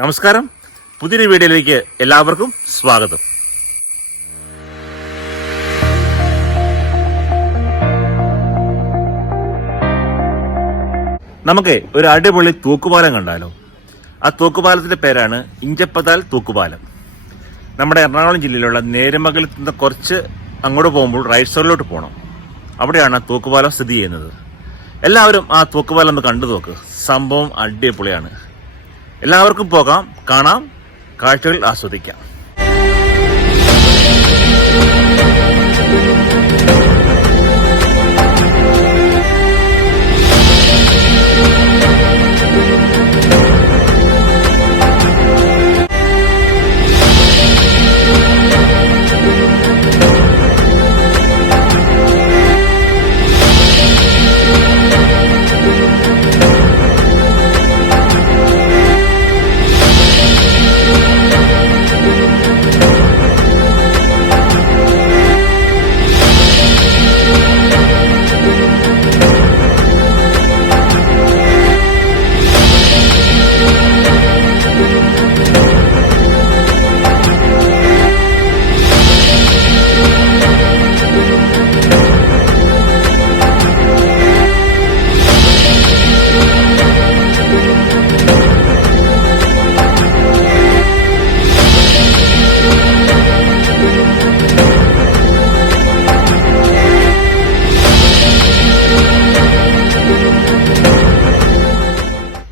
നമസ്കാരം. പുതിയൊരു വീഡിയോയിലേക്ക് എല്ലാവർക്കും സ്വാഗതം. നമുക്ക് ഒരു അടിപൊളി തൂക്കുപാലം കണ്ടാലോ? ആ തൂക്കുപാലത്തിന്റെ പേരാണ് ഇഞ്ചപ്പതാൽ തൂക്കുപാലം. നമ്മുടെ എറണാകുളം ജില്ലയിലുള്ള നേരുമംഗലത്ത് നിന്ന് കുറച്ച് അങ്ങോട്ട് പോകുമ്പോൾ റൈറ്റ് സൈഡിലോട്ട് പോകണം അവിടെയാണ് ആ തൂക്കുപാലം സ്ഥിതി ചെയ്യുന്നത്. എല്ലാവരും ആ തൂക്കുപാലം ഒന്ന് കണ്ടു നോക്ക്. സംഭവം അടിപൊളിയാണ്. എല്ലാവർക്കും പോകാം കാണാം കാഴ്ചകൾ ആസ്വദിക്കാം.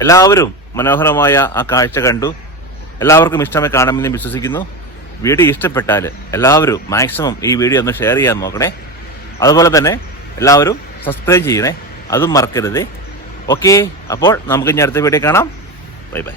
എല്ലാവരും മനോഹരമായ ആ കാഴ്ച കണ്ടു. എല്ലാവർക്കും ഇഷ്ടമായി കാണുമെന്ന് വിശ്വസിക്കുന്നു. വീഡിയോ ഇഷ്ടപ്പെട്ടാൽ എല്ലാവരും മാക്സിമം ഈ വീഡിയോ ഒന്ന് ഷെയർ ചെയ്യാൻ നോക്കണേ. അതുപോലെ തന്നെ എല്ലാവരും സബ്സ്ക്രൈബ് ചെയ്യണേ. അതും മറക്കരുത്. ഓക്കെ അപ്പോൾ നമുക്ക് ഇനി അടുത്ത വീഡിയോ കാണാം. Bye bye